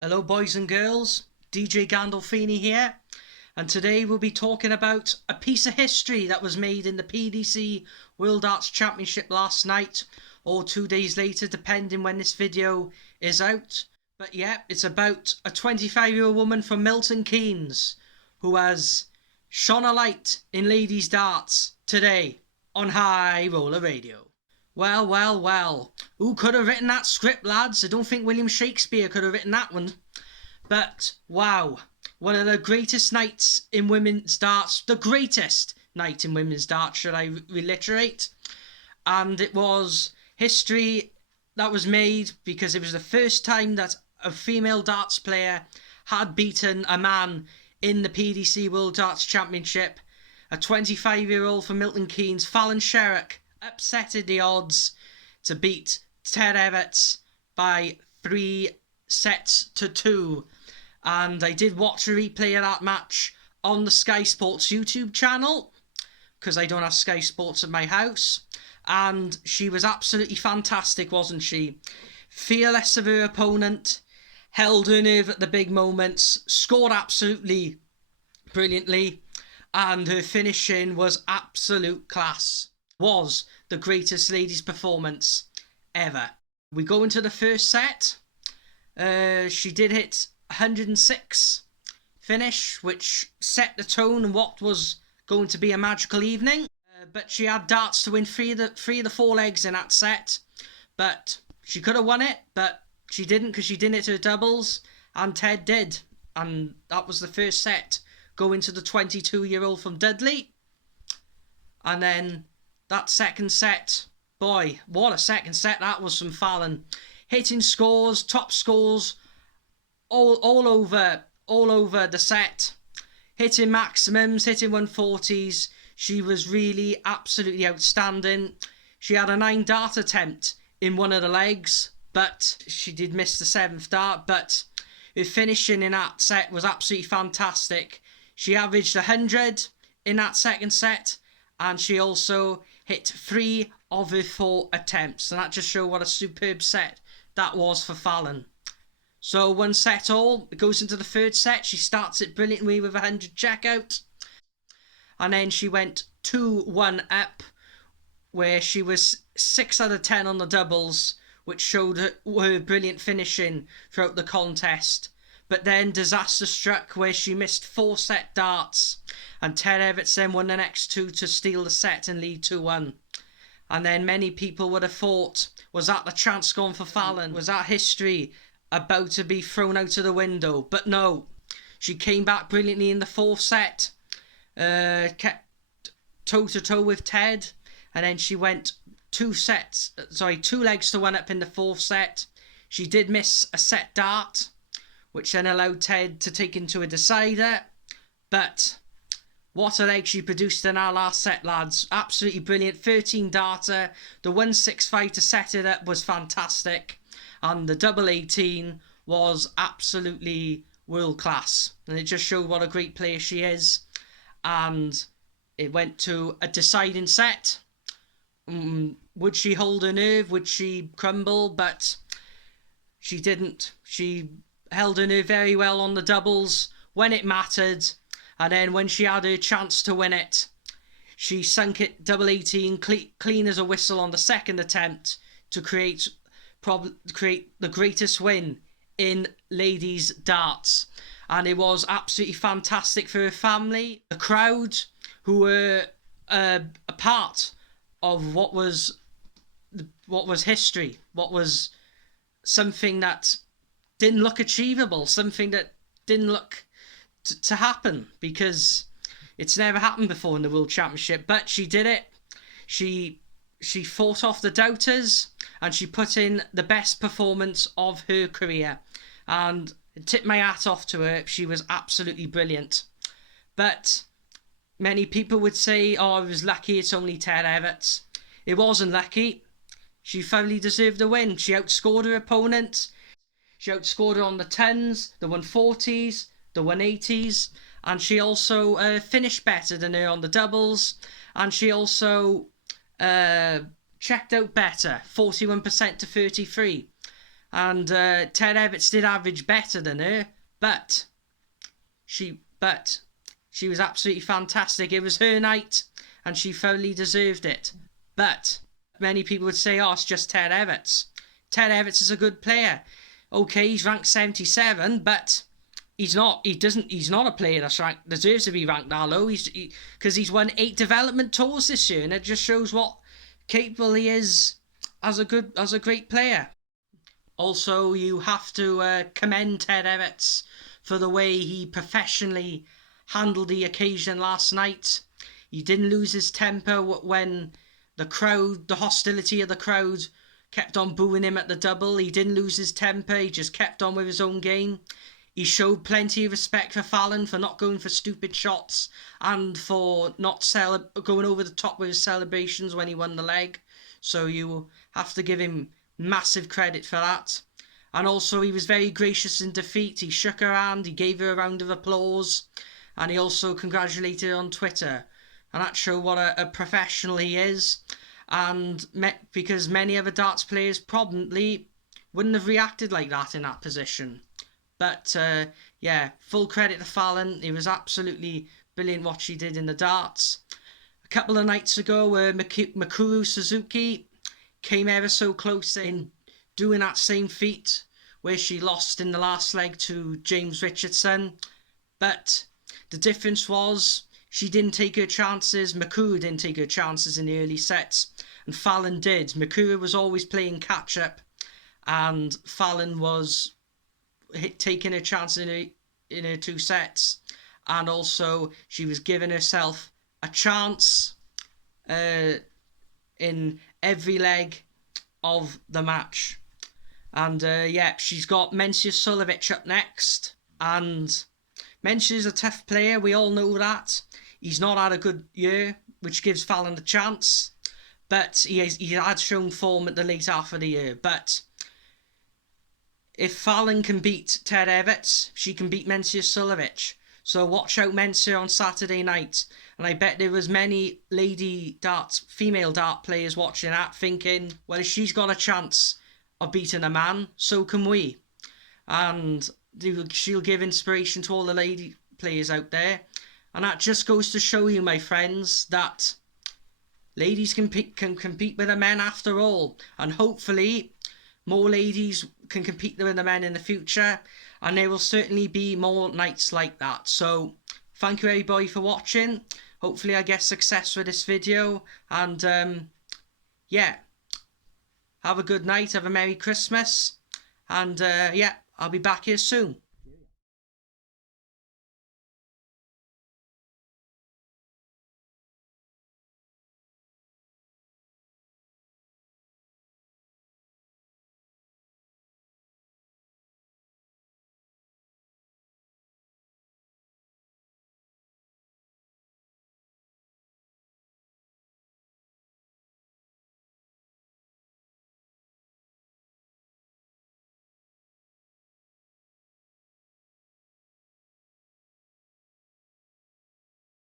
Hello boys and girls, DJ Gandolfini here, and today we'll be talking about a piece of history that was made in the PDC World Arts Championship last night, or 2 days later depending when this video is out. But yeah, it's about a 25-year-old woman from Milton Keynes who has shone a light in ladies darts today on High Roller Radio. Well. Who could have written that script, lads? I don't think William Shakespeare could have written that one. But, wow. One of the greatest nights in women's darts. The greatest night in women's darts, should I reiterate. And it was history that was made because it was the first time that a female darts player had beaten a man in the PDC World Darts Championship. A 25-year-old from Milton Keynes, Fallon Sherrock, upsetted the odds to beat Ted Everts by 3-2. And I did watch a replay of that match on the Sky Sports YouTube channel because I don't have Sky Sports at my house. And she was absolutely fantastic, wasn't she? Fearless of her opponent, held her nerve at the big moments, scored absolutely brilliantly, and her finishing was absolute class. Was the greatest ladies performance ever. We go into the first set. She did hit 106 finish, which set the tone and what was going to be a magical evening. But she had darts to win three of the four legs in that set. But she could have won it, but she didn't because she didn't hit her doubles, and Ted did. And that was the first set, going to the 22-year-old from Dudley. And then that second set, boy, what a second set that was from Fallon. Hitting scores, top scores, all over the set. Hitting maximums, hitting 140s. She was really absolutely outstanding. She had a 9-dart attempt in one of the legs, but she did miss the 7th dart. But her finishing in that set was absolutely fantastic. She averaged 100 in that second set, and she also hit 3 of her 4 attempts. And that just showed what a superb set that was for Fallon. So 1 set all. It goes into the third set. She starts it brilliantly with a 100 checkout. And then she went 2-1 up, where she was 6 out of 10 on the doubles, which showed her brilliant finishing throughout the contest. But then disaster struck where she missed 4 set darts, and Ted Everts then won the next 2 to steal the set and lead 2-1. And then many people would have thought, was that the chance gone for Fallon? Was that history about to be thrown out of the window? But no, she came back brilliantly in the 4th set, kept toe-to-toe with Ted, and then she went 2 legs to 1 up in the 4th set. She did miss a set dart, which then allowed Ted to take into a decider. But what a leg she produced in our last set, lads. Absolutely brilliant. 13-darter. The 165 to set it up was fantastic. And the double 18 was absolutely world class. And it just showed what a great player she is. And it went to a deciding set. Would she hold her nerve? Would she crumble? But she didn't. She held her nerve very well on the doubles when it mattered, and then when she had her chance to win it, she sunk it double 18 clean as a whistle on the second attempt to create the greatest win in ladies darts. And it was absolutely fantastic for her family, the crowd, who were a part of what was history, what was something that didn't look achievable, something that didn't look to happen, because it's never happened before in the World Championship. But she did it. She fought off the doubters, and she put in the best performance of her career. And tip my hat off to her. She was absolutely brilliant. But many people would say, oh, I was lucky, it's only Ted Everts. It wasn't lucky. She thoroughly deserved the win. She outscored her opponent. She outscored her on the 10s, the 140s, the 180s, and she also finished better than her on the doubles, and she also checked out better, 41% to 33. And Ted Evans did average better than her, but she was absolutely fantastic. It was her night, and she fully deserved it. But many people would say, "Oh, it's just Ted Evans." Ted Evans is a good player. Okay, he's ranked 77, but he's not. He's not a player that's ranked deserves to be ranked that low. Because he's won 8 development tours this year, and it just shows what capable he is as a great player. Also, you have to commend Ted Evans for the way he professionally handled the occasion last night. He didn't lose his temper when the hostility of the crowd kept on booing him at the double. He didn't lose his temper. He just kept on with his own game. He showed plenty of respect for Fallon for not going for stupid shots and for not going over the top with his celebrations when he won the leg. So you have to give him massive credit for that. And also, he was very gracious in defeat. He shook her hand, he gave her a round of applause, and he also congratulated her on Twitter. And that showed what a professional he is. And because many other darts players probably wouldn't have reacted like that in that position. But yeah, full credit to Fallon. It was absolutely brilliant what she did in the darts. A couple of nights ago, Mikuru Suzuki came ever so close in doing that same feat where she lost in the last leg to James Richardson. But the difference was she didn't take her chances. Mikuru didn't take her chances in the early sets, and Fallon did. Mikuru was always playing catch-up, and Fallon was taking her chances in her 2 sets, and also she was giving herself a chance in every leg of the match. And yeah, she's got Mensur Suljovic up next, and Mensur's a tough player, we all know that. He's not had a good year, which gives Fallon a chance, but he had shown form at the late half of the year. But if Fallon can beat Ted Evans, she can beat Mensur Suljovic. So watch out Mensur on Saturday night. And I bet there was many female dart players watching that thinking, well, if she's got a chance of beating a man, so can we. And she'll give inspiration to all the lady players out there. And that just goes to show you, my friends, that ladies can compete with the men after all. And hopefully more ladies can compete with the men in the future, and there will certainly be more nights like that. So thank you everybody for watching. Hopefully I get success with this video, and yeah, have a good night, have a Merry Christmas, and yeah, I'll be back here soon.